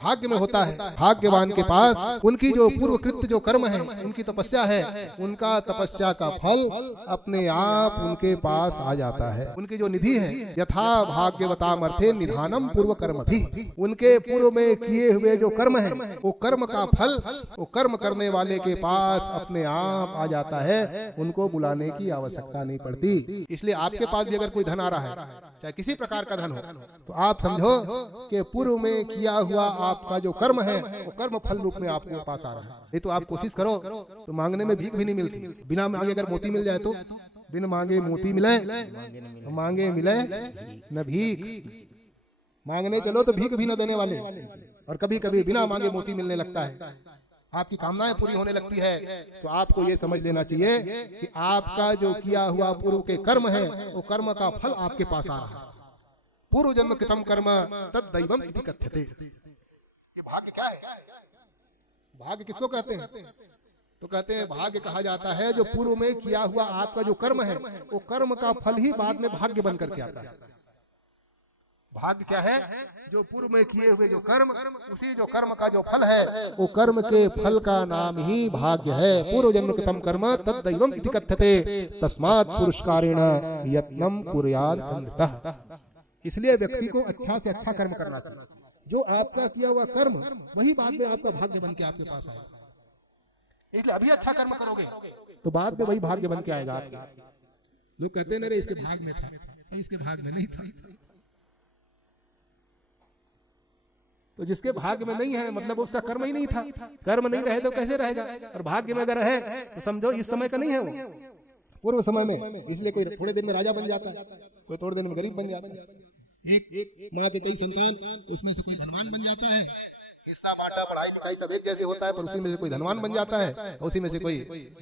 भाग्य में होता है। भाग्यवान के पास उनकी जो पूर्व कृत्य जो कर्म है, उनकी तपस्या है, उनका तपस्या का फल अपने आप उनके पास आ जाता है। उनकी जो निधि है, यथा भाग्यवताम अर्थे निधानम पूर्व कर्म भी, उनके पूर्व में किए हुए जो कर्म है, वो कर्म का फल वो कर्म करने वाले के पास अपने आप आ जाता है, उनको बुलाने की आवश्यकता नहीं पड़ती। इसलिए आपके पास भी अगर कोई धन आ रहा है, चाहे किसी प्रकार का धन हो, तो आप समझो कि पूर्व में किया हुआ आपका जो कर्म है, वो कर्म फल रूप में आपके पास आ रहा है। नहीं तो आप कोशिश करो तो मांगने में भीख भी नहीं मिलती। बिना मांगे अगर मोती मिल जाए तो, बिन मांगे मोती मिले, मांगे मिले न भीख। मांगने चलो तो भीख भी न देने वाले, और कभी कभी बिना मांगे मोती मिलने लगता है, आपकी कामनाएं पूरी होने लगती है। तो आपको ये समझ लेना चाहिए कि आपका जो किया हुआ पूर्व के कर्म है, वो कर्म का फल आपके पास आ रहा है। पूर्व जन्म कृतम कर्म तद दैवम इति कथ्यते। ये भाग्य क्या है? भाग्य किसको कहते हैं? तो कहते हैं भाग्य कहा जाता है जो पूर्व में किया हुआ आपका जो कर्म है, वो कर्म का फल ही बाद में भाग्य बन करके आता है। भाग्य क्या है? जो पूर्व में किए हुए जो कर्म, उसी जो कर्म का जो फल है, वो कर्म के फल का नाम ही भाग्य है। पूर्व जन्म कृतम कर्म तद दैवम इति कथ्यते तस्मात् पुरुषकारेण यत्नम कुर्यात् अनृतः। इसलिए व्यक्ति को अच्छा से अच्छा कर्म करना चाहिए। जो आपका किया हुआ कर्म, वही बाद में आपका भाग्य बन के आपके पास आएगा। इसलिए अभी अच्छा कर्म करोगे तो बाद में वही भाग्य बन के आएगा आपके। लोग कहते हैं अरे इसके भाग में था, इसके भाग में नहीं था। तो जिसके भाग्य में नहीं है मतलब उसका कर्म ही नहीं था। कर्म नहीं रहे तो कैसे रहेगा? और भाग्य में अगर रहे तो समझो इस समय का नहीं है वो, पूर्व समय में। इसलिए कोई थोड़े दिन में राजा बन जाता है, कोई थोड़े दिन में गरीब बन जाता है। एक माँ के कई संतान, उसमें से कोई धनवान बन जाता है। हिस्सा बांटा, पढ़ाई लिखाई सब एक जैसे होता है, पर उसी में से कोई धनवान बन जाता है, उसी में से कोई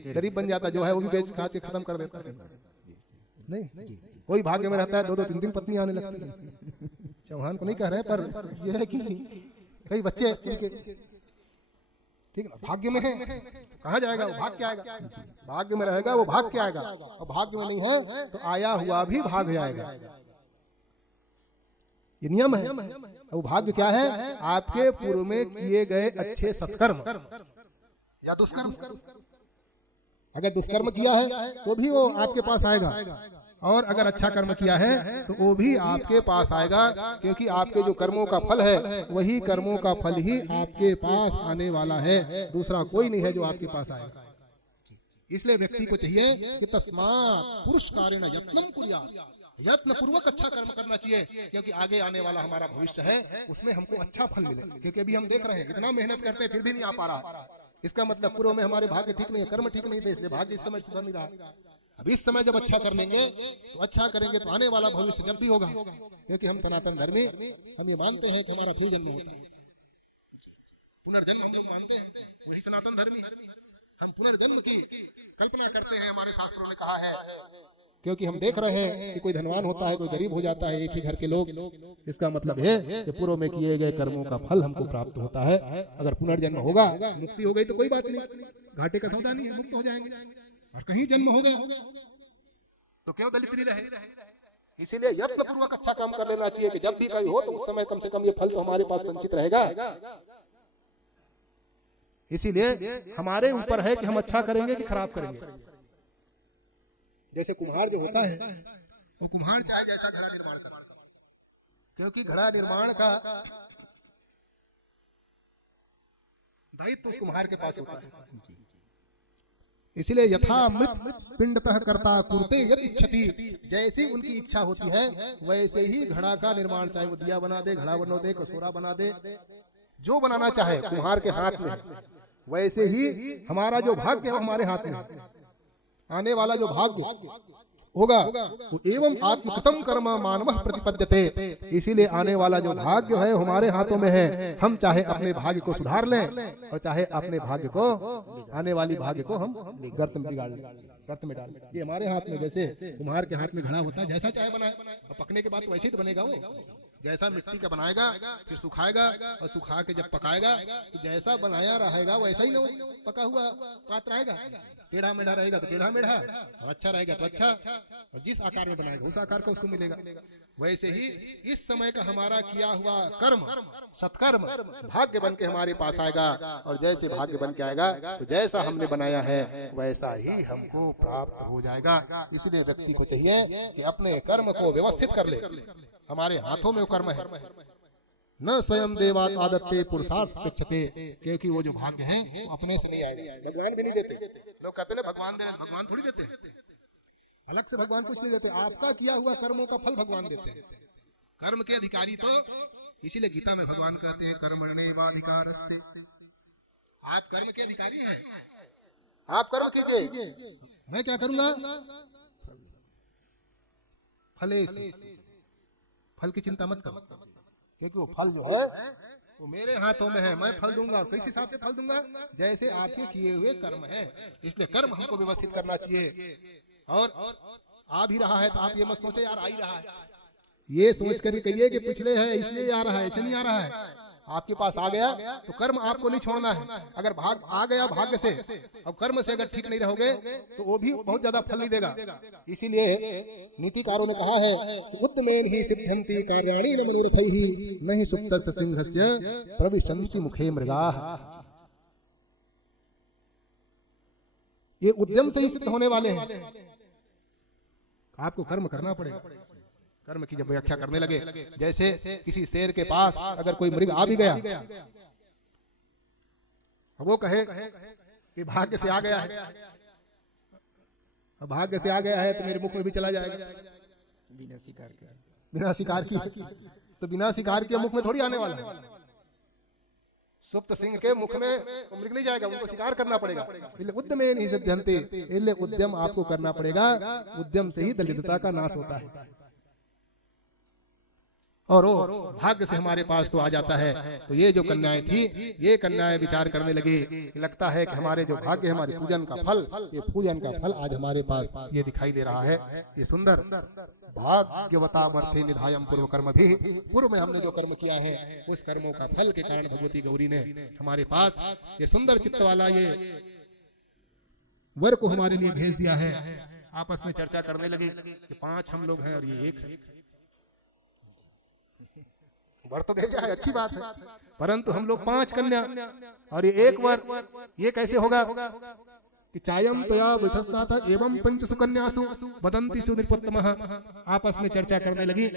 गरीब बन जाता है। जो है वो भी बेच खा के खत्म कर देता है। नहीं, कोई भाग्य में रहता है 2-2 3-3 पत्नी आने लगती है। चौहान को नहीं कह रहे, पर यह है कि कई बच्चे ठीक है, भाग्य में है, कहाँ जाएगा वो? भाग के आएगा। भाग्य में रहेगा वो भाग के आएगा, और भाग्य में नहीं है तो आया हुआ भी भाग जाएगा। ये नियम है। वो भाग्य क्या है? आपके पूर्व में किए गए अच्छे सत्कर्म या दुष्कर्म। अगर दुष्कर्म किया है तो भी वो आपके पास आएगा, और अगर अच्छा कर्म किया है तो वो भी आपके पास आएगा, क्योंकि आपके जो कर्मों का फल है, वही कर्मों का फल ही आपके पास आने वाला है। दूसरा कोई नहीं है जो आपके पास आएगा। इसलिए व्यक्ति को चाहिए कि तस्मात् पुरुषकारेण यत्नम कुर्यात्, यत्न पूर्वक अच्छा कर्म करना चाहिए, क्योंकि आगे आने वाला हमारा भविष्य है, उसमें हमको अच्छा फल मिले। क्योंकि अभी हम देख रहे हैं इतना मेहनत करते हैं फिर भी नहीं आ पा रहा। इसका मतलब पूर्व में हमारे भाग्य ठीक नहीं है, कर्म ठीक नहीं थे, इसलिए भाग्य इस समय सुधर नहीं रहा। अब इस समय जब अच्छा कर लेंगे तो अच्छा करेंगे तो आने वाला भविष्य जब भी होगा, क्योंकि हम सनातन धर्मी, हम ये मानते हैं कि हमारा फिर जन्म होता है, पुनर्जन्म हम लोग मानते हैं। वही सनातन धर्मी, हम पुनर्जन्म की कल्पना करते हैं, हमारे शास्त्रों ने कहा है। क्योंकि हम देख रहे हैं कि कोई धनवान होता है, कोई गरीब हो जाता है, एक ही घर के लोग। इसका मतलब है कि पूर्व में किए गए कर्मों का फल हमको प्राप्त होता है। अगर पुनर्जन्म होगा, मुक्ति हो गई तो कोई बात नहीं, घाटे का सौदा नहीं है, मुक्त हो जाएंगे। और कहीं जन्म हो गया तो क्यों दलित नहीं रहे? इसीलिए यत्न पूर्वक अच्छा काम कर लेना चाहिए कि जब भी कहीं हो तो उस समय कम से कम ये फल तो हमारे पास संचित रहेगा। इसीलिए हमारे ऊपर है कि हम अच्छा करेंगे कि खराब करेंगे। जैसे कुम्हार जो होता है, वो कुम्हार चाहे जैसा घड़ा निर्माण करे, क्योंकि घड़ा निर्माण का दायित्व उस कुम्हार के पास होता है। इसलिए यथा मृत पिंडतः कर्ता कुरुते यद इच्छति, जैसी उनकी इच्छा होती है वैसे ही घड़ा का निर्माण, चाहे वो दिया बना दे, घड़ा बना दे, कसोरा बना दे, जो बनाना चाहे कुम्हार के हाथ में। वैसे ही हमारा जो भाग्य है हमारे हाथ में, आने वाला जो भाग्य होगा वो एवं आत्मकृतम कर्म मानवः प्रतिपद्यते। इसीलिए आने वाला जो भाग्य है हमारे हाथों में है। हम चाहे अपने भाग्य को सुधार लें और चाहे अपने भाग्य को, आने वाली भाग्य को हम गर्त में बिगाड़ लें, गर्त में डाल। ये हमारे हाथ में, जैसे कुम्हार के हाथ में घड़ा होता है, जैसा चाहे बनाए, और पकने के बाद तो वैसे ही तो बनेगा वो। जैसा मिट्टी का बनाएगा फिर सुखाएगा, और सुखा के जब पकाएगा तो जैसा बनाया रहेगा वैसा ही ना पका हुआ पात्र रहेगा। टेढ़ा मेढ़ा रहेगा तो टेढ़ा मेढ़ा, और अच्छा रहेगा तो अच्छा, और जिस आकार में बनाएगा उस आकार का उसको मिलेगा। वैसे ही इस समय का हमारा किया हुआ कर्म, सत्कर्म भाग्य बन के हमारे पास आएगा, और जैसे भाग्य बन के आएगा तो जैसा हमने बनाया है वैसा ही हमको प्राप्त हो जाएगा। इसलिए व्यक्ति को चाहिए कि अपने कर्म को व्यवस्थित कर ले। हमारे हाथों में वो कर्म है। न स्वयं देवात आदत्ते पुरुषार्थ पृच्छते, क्योंकि वो जो भाग्य है वो अपने से नहीं आएगा, भगवान भी नहीं देते। लोग कहते हैं भगवान दे, भगवान थोड़ी देते हैं, अलग से भगवान कुछ नहीं देते। आपका किया हुआ कर्मों का फल भगवान देते हैं। कर्म के अधिकारी तो इसीलिए गीता में भगवान कहते हैं कर्मण्येवाधिकारस्ते, आप कर्म के अधिकारी हैं, आप कर्म कीजिए, मैं क्या करूंगा, फलेश, फल की चिंता मत करो, क्योंकि वो फल जो है वो मेरे हाथों में है, मैं फल दूंगा। किस हिसाब से फल दूंगा, जैसे आपके किए हुए कर्म है। इसलिए कर्म हमको व्यवस्थित करना चाहिए। और आ भी रहा है तो आप ये मत सोचे यार आ ही रहा है, ये सोच कर कहिए कि पिछले है इसलिए आ रहा है, ऐसे नहीं आ रहा है। आपके पास आ गया तो कर्म आपको नहीं छोड़ना है। अगर भाग आ गया भाग्य से, अब कर्म से अगर ठीक नहीं रहोगे तो वो भी बहुत ज्यादा फल नहीं देगा। इसीलिए नीतिकारों ने कहा है कि उद्यमेन ही सिद्ध्यन्ति कार्याणि न मनोरथैहि नहि सुप्तस्य सिंहस्य प्रविशन्ति मुखे मृगाः। ये उद्यम से ही सिद्ध होने वाले हैं। आपको कर्म करना पड़ेगा। कर्म की जब व्याख्या करने लगे, जैसे किसी शेर के पास अगर कोई मृग आ भी गया, वो कहे कि भाग्य से आ गया है, अब भाग्य से आ गया है तो मेरे मुख में भी चला जाएगा, बिना शिकार किए तो बिना शिकार के मुख में थोड़ी आने वाला है। सुप्त सिंह के मुख में मृग नहीं जाएगा, उनको शिकार करना पड़ेगा। उद्यमे नहीं सिद्ध्यन्ति, इसलिए उद्यम आपको करना पड़ेगा। उद्यम से ही दरिद्रता का नाश होता है। और वो भाग्य से हमारे पास तो आ जाता है। तो ये जो कन्याएं थी, ये कन्याएं विचार करने लगी, लगता है कि हमारे जो भाग्य है, हमारे पूजन का फल, ये पूजन का फल आज हमारे पास ये दिखाई दे रहा है। ये सुंदर भाग्यवतामर्थे निधायम पूर्व कर्म भी, पूर्व में हमने जो कर्म किया है उस कर्मों का फल के कारण भगवती गौरी ने हमारे पास ये सुंदर चित्त वाला ये वर को हमारे लिए भेज दिया है। आपस में चर्चा करने लगे कि 5 हम लोग हैं और ये 1 है। वर तो भेजा है, अच्छी बात है, परंतु हम लोग 5 कन्या और ये 1 वर, ये कैसे होगा कि चायम तया विधस्नाथ एवं 5 सुकन्यासु वदन्ति सुनिर्पत्तमः। आपस में चर्चा करने लगी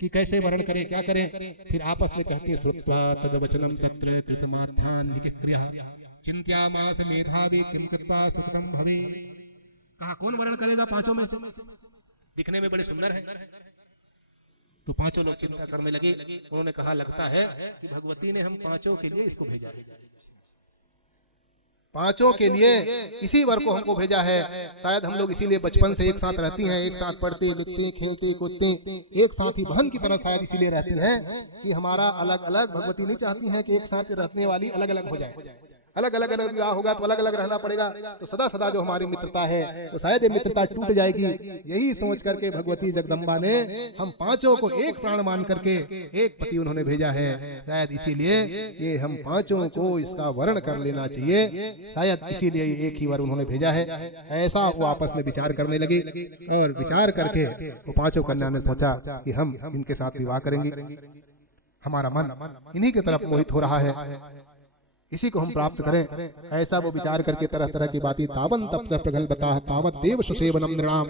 कि कैसे वर्ण करें, क्या करें। फिर आपस में कहती है श्रुत्वा तद्वचनम तत्र कृतमात्थान विचित्र्यः चिन्त्यामास मेधावी किं कृत्वा सुकृतं भवे। कहा कौन वर्ण करेगा 5 में से, दिखने में बड़े सुंदर हैं। तो 5 लोग चिंता करने लगे। उन्होंने कहा लगता है कि भगवती ने हम 5 के लिए इसको भेजा है, 5 के लिए इसी वर को हमको भेजा है। शायद हम लोग इसीलिए बचपन से एक साथ रहती हैं, एक साथ पढ़ती लिखती खेलती कूदती, एक साथ ही बहन की तरह शायद इसीलिए रहती हैं कि हमारा अलग अलग, भगवती नहीं चाहती हैं कि एक साथ रहने वाली अलग अलग हो जाए। अलग अलग विवाह होगा तो अलग अलग रहना पड़ेगा, तो सदा सदा जो हमारी मित्रता है तो शायद ये मित्रता टूट जाएगी। यही सोच करके भगवती जगदम्बा ने हम 5 को एक प्राण मान करके एक पति उन्होंने भेजा है। शायद इसीलिए ये हम 5 को इसका वर्ण कर लेना चाहिए, शायद इसीलिए एक ही वर उन्होंने भेजा है। ऐसा वो आपस में विचार करने लगे और विचार करके वो 5 कन्या ने सोचा कि हम इनके साथ विवाह करेंगे। हमारा मन इन्हीं की तरफ मोहित हो रहा है, इसी को हम प्राप्त करें। ऐसा वो विचार करके तरह तरह की बातें तावन तप से प्रगल्भता तावत देव सुसेवनम नृणाम,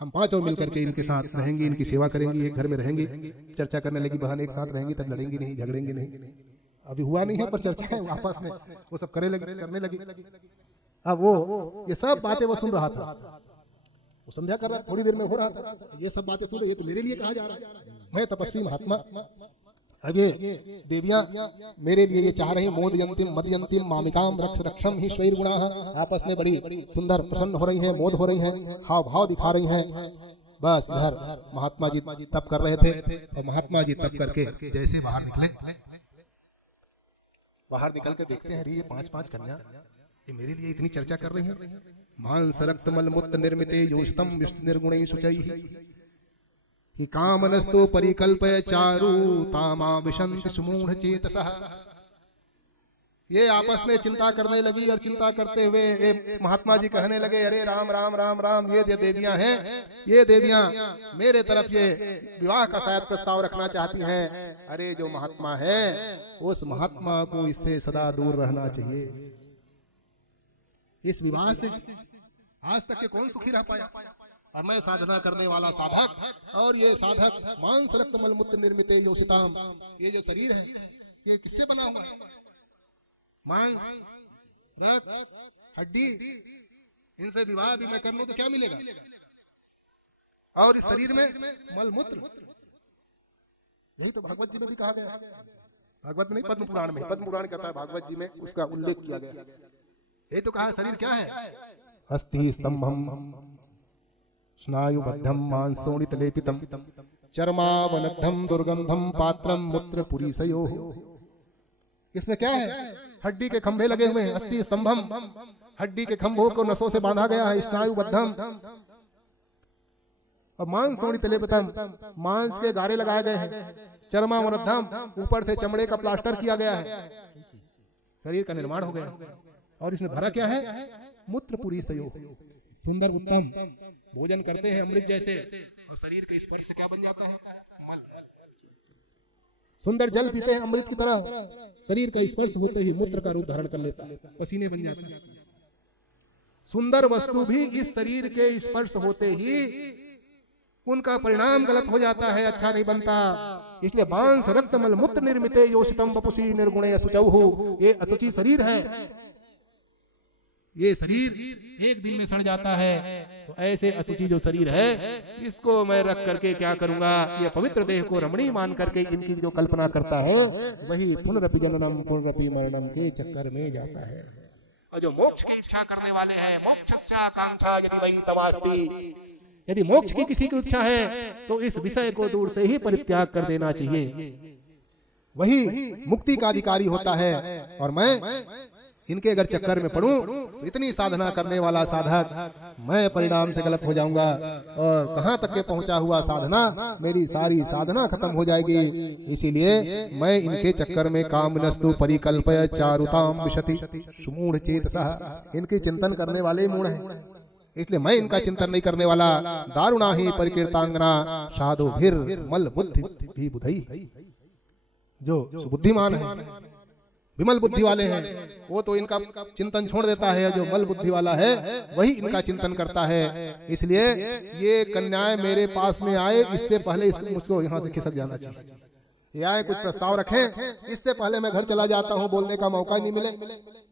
हम 5 मिलकर के इनके साथ रहेंगे, इनकी सेवा करेंगे, एक घर में रहेंगे। चर्चा करने लगी बहन एक साथ रहेंगी तब लड़ेंगी नहीं, झगड़ेंगी नहीं। अभी हुआ नहीं है पर चर्चा है आपस में, वो सब करने लगी। अब वो ये सब बातें वो सुन रहा था, वो संध्या कर रहा, थोड़ी देर में हो रहा था, ये सब बातें सुन, ये तो मेरे लिए कहा जा रहा है, मैं तपस्वी महात्मा। अब ये देवियां मेरे लिए ये चाह रही, मोदयंतिम मदयंतिम मामिकाम रक्ष रक्षम ही स्वैर गुणाः, आपस में बड़ी सुंदर प्रसन्न हो रही हैं, मोद हो रही हैं, हाव भाव दिखा रही हैं। बस इधर महात्मा जी तप कर रहे थे और महात्मा जी तप करके जैसे बाहर निकले, बाहर निकल के देखते हैं ये 5 कन्या ये मेरे लिए इतनी चर्चा कर रही हैं। मांस रक्त मल मूत्र निर्मिते योस्तम विष्णु निर्गुणै शुचैः हि कामनस्तु परिकल्पय चारु तामा विशन्ति सुमूढ़ चेतसः। ये आपस में चिंता करने लगी और चिंता करते हुए महात्मा जी कहने लगे, अरे राम राम राम राम, ये देवियां हैं, ये देवियां मेरे तरफ ये विवाह का शायद प्रस्ताव रखना चाहती हैं। अरे जो महात्मा है उस महात्मा को इससे सदा दूर रहना चाहिए। इस विवाह से आज तक के कौन सुखी रह पाया? और मैं साधना करने वाला साधक, और ये साधक मांस रक्त मलमूत्र निर्मित योषिताम, ये जो शरीर है ये किससे बना हुआ है? मांस रक्त हड्डी, इनसे विवाह भी मैं कर लूं तो क्या मिलेगा? और इस शरीर में मलमूत्र, यही तो भागवत जी में भी कहा गया है। भागवत नहीं, पद्म पुराण में, पद्म पुराण कहता है भागवत जी में उसका उल्लेख किया गया। ये तो कहा शरीर क्या है? अस्थि स्तंभम स्नायुबद्धम मांसोणित लेपितम चर्मावनद्धम दुर्गंधम पात्रम मूत्र पुरीसयो। इसमें क्या है? हड्डी के खंभे लगे हुए हैं, अस्थि स्तंभम, हड्डी के खंभों को नसों से बांधा गया है, स्नायुबद्धम, और मांसोणित लेपितम, मांस के गारे लगाए गए हैं, चर्मावनद्धम, ऊपर से चमड़े का प्लास्टर किया गया है, शरीर का निर्माण हो गया। और इसमें भरा क्या है? मूत्र पुरीसयो, सुंदर उत्तम भोजन करते हैं अमृत जैसे, और शरीर के स्पर्श से क्या बन जाता है? मल। सुंदर जल पीते हैं अमृत की तरह, शरीर का स्पर्श होते ही मूत्र का रूप धारण कर लेता है, पसीने बन जाते हैं। सुंदर वस्तु भी इस शरीर के स्पर्श होते ही उनका परिणाम गलत हो जाता है, अच्छा नहीं बनता। इसलिए मांस रक्त मल मूत्र निर्मित योषितम वपुषी निर्गुणे असुचौहु, ये असुचि शरीर है, ये शरीर एक दिन में सड़ जाता है। तो ऐसे असुचि जो शरीर है इसको मैं रख करके क्या करूंगा? ये पवित्र देह को रमणीय मान करके इनकी जो कल्पना करता है वही पुनरपि जननम पुनरपि मरणम के चक्कर में जाता है। और जो मोक्ष की इच्छा करने वाले हैं, मोक्षस्या कांक्षा यदि वही तवास्ति, यदि मोक्ष की किसी की इच्छा है तो इस विषय को दूर से ही परित्याग कर देना चाहिए, वही मुक्ति का अधिकारी होता है। और मैं इनके अगर चक्कर में पड़ूं तो इतनी साधना करने वाला साधक मैं परिणाम से गलत हो जाऊंगा, और कहां तक के पहुंचा हुआ साधना, मेरी सारी साधना खत्म हो जाएगी। इसीलिए मैं इनके चक्कर में कामनस्तु परिकल्पय चारुताम विशति सुमूढ़ चेतसः, इनकी चिंतन करने वाले मूढ़ हैं, इसलिए मैं इनका चिंतन नहीं करने वाला। दारुणा ही परिकीर्तांगना साधु भीर मल बुद्धि भी बुधई, जो बुद्धिमान है विमल बुद्धि वाले हैं वो तो इनका चिंतन छोड़ देता है, जो मल बुद्धि वाला है वही इनका चिंतन करता है। इसलिए ये कन्याएं मेरे पास में आए इससे पहले मुझको यहाँ से खिसक जाना चाहिए। ये आए कुछ प्रस्ताव रखें, इससे पहले मैं घर चला जाता हूँ, बोलने का मौका ही नहीं मिले।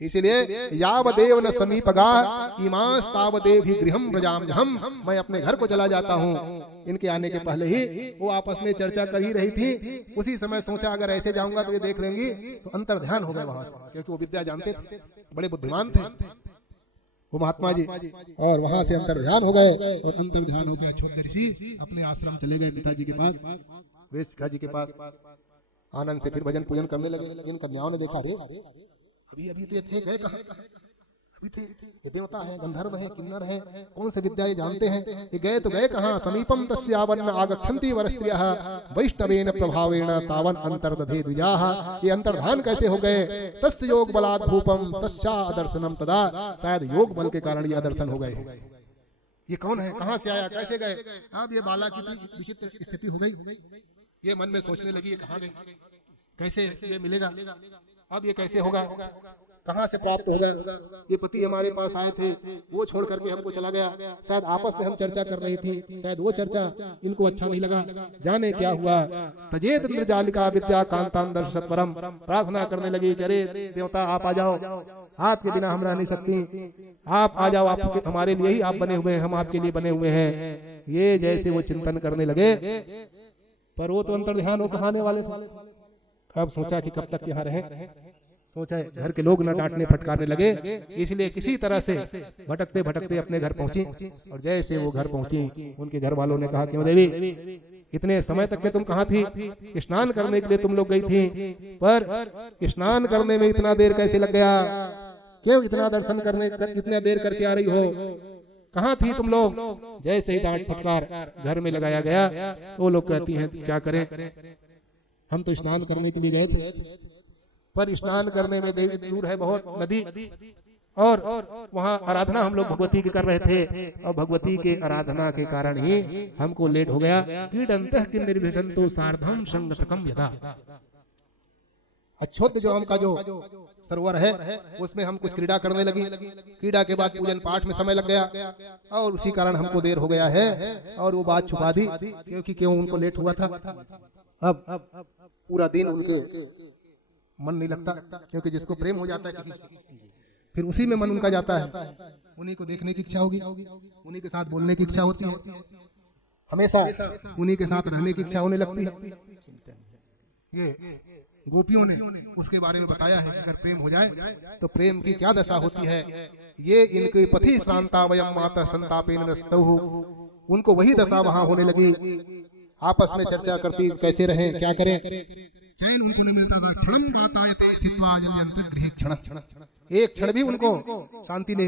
इसलिए यावदेव न समीपगा इमास तावदेव ही गृहम व्रजाम्यहम्, मैं अपने घर को चला जाता हूँ। इनके आने के पहले ही वो आपस में चर्चा कर ही रही थी, उसी समय सोचा अगर ऐसे जाऊंगा तो ये देख लेंगी, तो अंतर ध्यान हो गए वहां से, क्योंकि वो विद्या जानते थे, बड़े बुद्धिमान थे वो महात्मा जी। और वहां से अंतर ध्यान हो गए, और अंतर ध्यान हो गया छोटे ऋषि अपने आश्रम चले गए पिताजी के पास, वेशखा जी के पास। आनंद से फिर भजन पूजन करने लगे। इन कन्याओं ने देखा, अरे अभी अभी तो ये थे, गए कहाँ? अभी थे, ये देवता है, गंधर्व है, किन्नर है, कौन से विद्या ये जानते हैं, ये गए तो गए कहाँ? समीपम तस्यावन्न आगच्छन्ति वरस्त्रियः वैष्णवेन प्रभावेण तावन अंतर्दधे द्विजाः, ये अंतर्धान कैसे हो गए? तस्य योग बलात् भूपम तस्या अदर्शनम तदा, शायद योग बल के कारण ये अदर्शन हो गए। ये कौन है, कहाँ से आया, कैसे गए? अब ये बाला की विचित्र स्थिति हो गई। ये मन में सोचने लगी, ये कहाँ गई, कैसे ये मिलेगा, अब ये कैसे होगा, कहाँ से प्राप्त होगा? ये पति हमारे पास आए थे, वो छोड़ करके हमको चला गया। शायद आपस में हम चर्चा कर रही थी, शायद वो चर्चा इनको अच्छा नहीं लगा, जाने क्या हुआ। तजेत इंद्रजालिका विद्या कांतां दर्शतवरम, प्रार्थना करने लगी, अरे देवता आप आ जाओ, आपके बिना हम रह नहीं सकती, आप आ जाओ, आप हमारे लिए ही आप बने हुए हैं, हम आपके लिए बने हुए हैं। ये जैसे वो चिंतन करने लगे, पर वो तो अंतर ध्यान हो कहाने वाले थे। अब सोचा कि कब तक यहाँ रहे, सोचा घर के लोग न डांटने फटकारने लगे, इसलिए किसी तरह से भटकते भटकते अपने घर पहुंची। और जैसे वो घर पहुंची, उनके घर वालों ने कहा, क्यों देवी इतने समय तक के तुम कहाँ थी? स्नान करने के लिए तुम लोग गई थी, पर स्नान करने में इतना देर कैसे लग गया? क्यों इतना दर्शन करने इतना देर करके आ रही हो? कहाँ थी तुम लोग? जैसे ही डांट फटकार घर में लगाया गया, वो लोग कहती हैं क्या करें, हम तो स्नान करने के लिए गए थे, पर स्नान करने में देवी दूर है बहुत नदी, और वहाँ आराधना हम लोग भगवती की कर रहे थे, और भगवती के आराधना के कारण ही हमको लेट हो गया। क्रीडंतः किन्निर्भिषन्तो सार्धं संगतकं यदा। अक्षोत जो हमका जो सरोवर है उसमें हम कुछ क्रीड़ा करने लगी। क्रीड़ा के बाद पूजन पाठ में समय लग गया और उसी कारण हमको देर हो गया है, और वो बात छुपा दी क्योंकि क्यों उनको लेट हुआ था। अब पूरा दिन उनके मन नहीं लगता, क्योंकि जिसको प्रेम हो जाता है किसी से फिर उसी में मन उनका जाता है। उन्हीं को देखने की इच्छा होगी, उन्हीं के साथ बोलने की इच्छा होती है, हमेशा उन्हीं के साथ रहने की इच्छा होने लगती है। ये गोपियों ने उसके बारे में बताया है कि अगर प्रेम हो जाए तो प्रेम की क्या दशा होती है। ये इनके पति श्रांता वयम माता संतापेन नस्तौ, उनको वही दशा वहां होने लगी। आपस में चर्चा करती कैसे रहें, क्या करें, चैन उनको नहीं मिलता था। क्षणम बातायते सित्वा यंत्र गृह क्षण, एक क्षण भी उनको शांति नहीं